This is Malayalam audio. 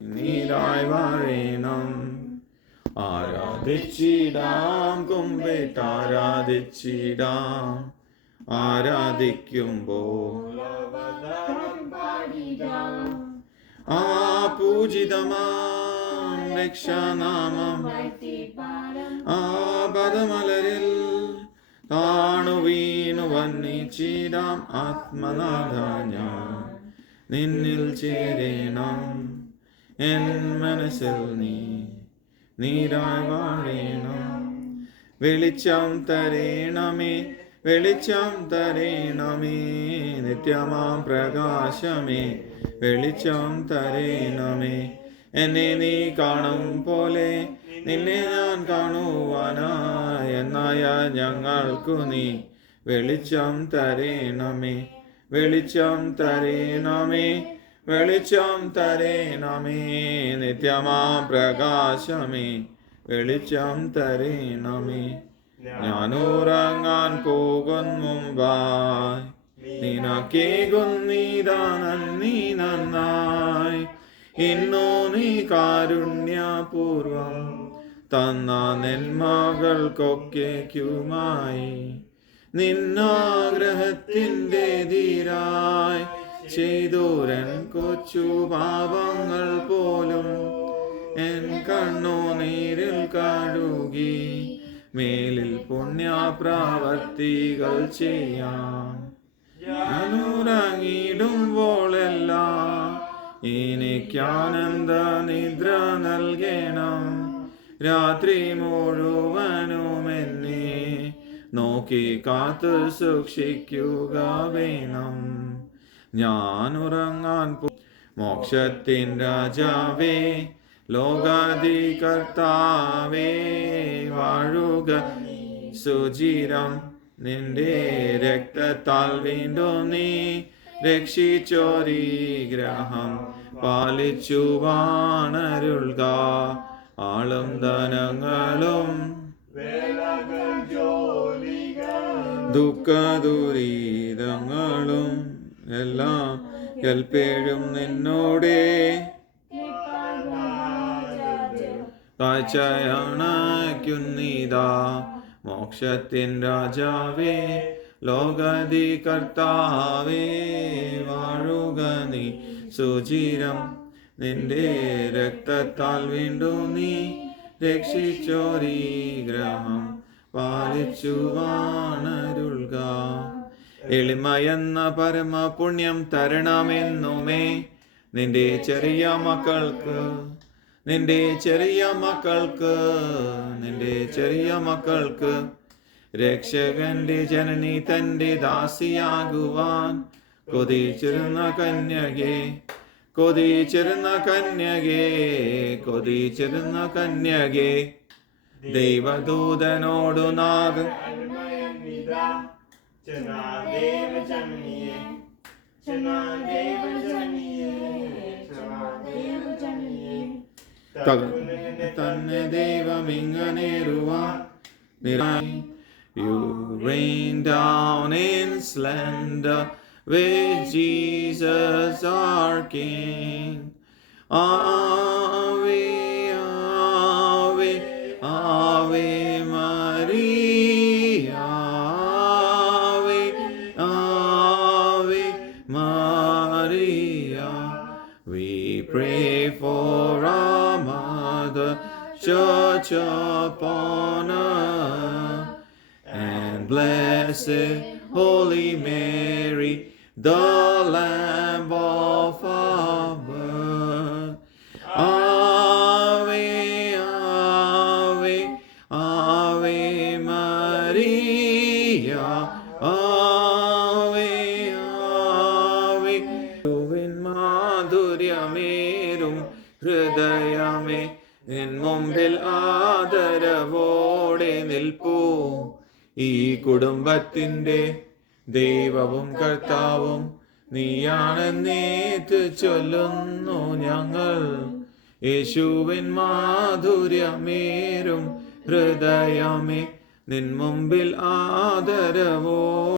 നീരായി വാഴേണം. ആരാധിച്ചിടാം, കുമ്പിട്ടാരാധിച്ചിടാം. ആരാധിക്കുമ്പോൾ ആ പൂജിതമാം രക്ഷാനാമം ആ പദമലരിൽ താണു വീണു വന്നിച്ചിടാം. ആത്മനാഥ ഞാൻ നിന്നിൽ ചേരണം, എൻ മനസ്സിൽ നീരായി വാഴേണം. വെളിച്ചം തരേണമേ, വെളിച്ചം തരേണമേ, നിത്യമാം പ്രകാശമേ, വെളിച്ചം തരേണമേ. എന്നെ നീ കാണും പോലെ നിന്നെ ഞാൻ കാണുവാനായി, എന്നായ ഞങ്ങൾക്കു നീ വെളിച്ചം തരേണമേ, വെളിച്ചം തരേണമേ, വെളിച്ചം തരേണമേ, നിത്യമാം പ്രകാശമേ, വെളിച്ചം തരേണമേ. ഞാനുറങ്ങാൻ പോകും മുമ്പായി നിനക്കേകുന്നീതാ നന്ദി നന്നായി. ഇന്നു നീ കാരുണ്യപൂർവം തന്ന നെന്മകൾക്കൊക്കെയുമായി നിന്നാഗ്രഹത്തിൻ്റെ ധീരായി ചെയ്തോരൻ കൊച്ചു പാപങ്ങൾ പോലും എൻ കണ്ണുനീരിൽ കഴുകി മേലിൽ പുണ്യപ്രവർത്തികൾ ചെയ്യാം. ഞാനുറങ്ങിടുമ്പോഴെല്ലാം എനിക്കാനന്ദ നിദ്ര നൽകണം. രാത്രി മുഴുവനും എന്നെ നോക്കി കാത്തു സൂക്ഷിക്കുക വേണം. ഞാനുറങ്ങാൻ മോക്ഷത്തിൻ രാജാവേ, ലോകാധികർത്താവേ, വാഴുക സുചിരം നിന്റെ രക്തത്താൽ വീണ്ടും നീ രക്ഷിച്ചോരീ ഗ്രഹം പാലിച്ചു വാണരുൾക. ആളും ധനങ്ങളും ദുഃഖദുരിതങ്ങളും എല്ലാം കേൾപ്പേഴും നിന്നോടേ കാഴ്ചയണയ്ക്കുന്നീതാ. മോക്ഷത്തിൻ രാജാവേ, ലോകാധികർത്താവേ, വാഴുക നീ സുചിരം നിന്റെ രക്തത്താൽ വീണ്ടും നീ രക്ഷിച്ചോരീ ഗ്രഹം പാലിച്ചു വാണരുൾക. എളിമയെന്ന പരമപുണ്യം തരണമെന്നുമേ നിന്റെ ചെറിയ മക്കൾക്ക്, നിന്റെ ചെറിയ മക്കൾക്ക്, നിന്റെ ചെറിയ മക്കൾക്ക്. രക്ഷകന്റെ ജനനി തന്റെ ദാസിയാകുവാൻ കൊതിച്ചിരുന്ന കന്യകേ, കൊതിച്ചിരുന്ന കന്യകേ, കൊതിച്ചിരുന്ന കന്യകേ. ദൈവദൂതനോടു നാഗ് തന്നെ ദൈവമിങ്ങനേറുവാൻ. You rain down in splendor with Jesus our King. Ave, Ave, Ave Maria, Ave, Ave Maria. We pray for our Mother Church upon earth, and blessed Holy Mary, the Lamb of our birth. Ave, Ave, Ave Maria, Ave, Ave. മാധുര്യമേറും ഹൃദയമേ, നിൻ മുമ്പിൽ ആദരവോടെ നിൽപ്പൂ. ഈ കുടുംബത്തിൻ്റെ ദൈവവും കർത്താവും നീയാണെന്നേറ്റ് ചൊല്ലുന്നു ഞങ്ങൾ. യേശുവിൻ മാധുര്യമേറും ഹൃദയമേ, നിൻ മുമ്പിൽ ആദരവോ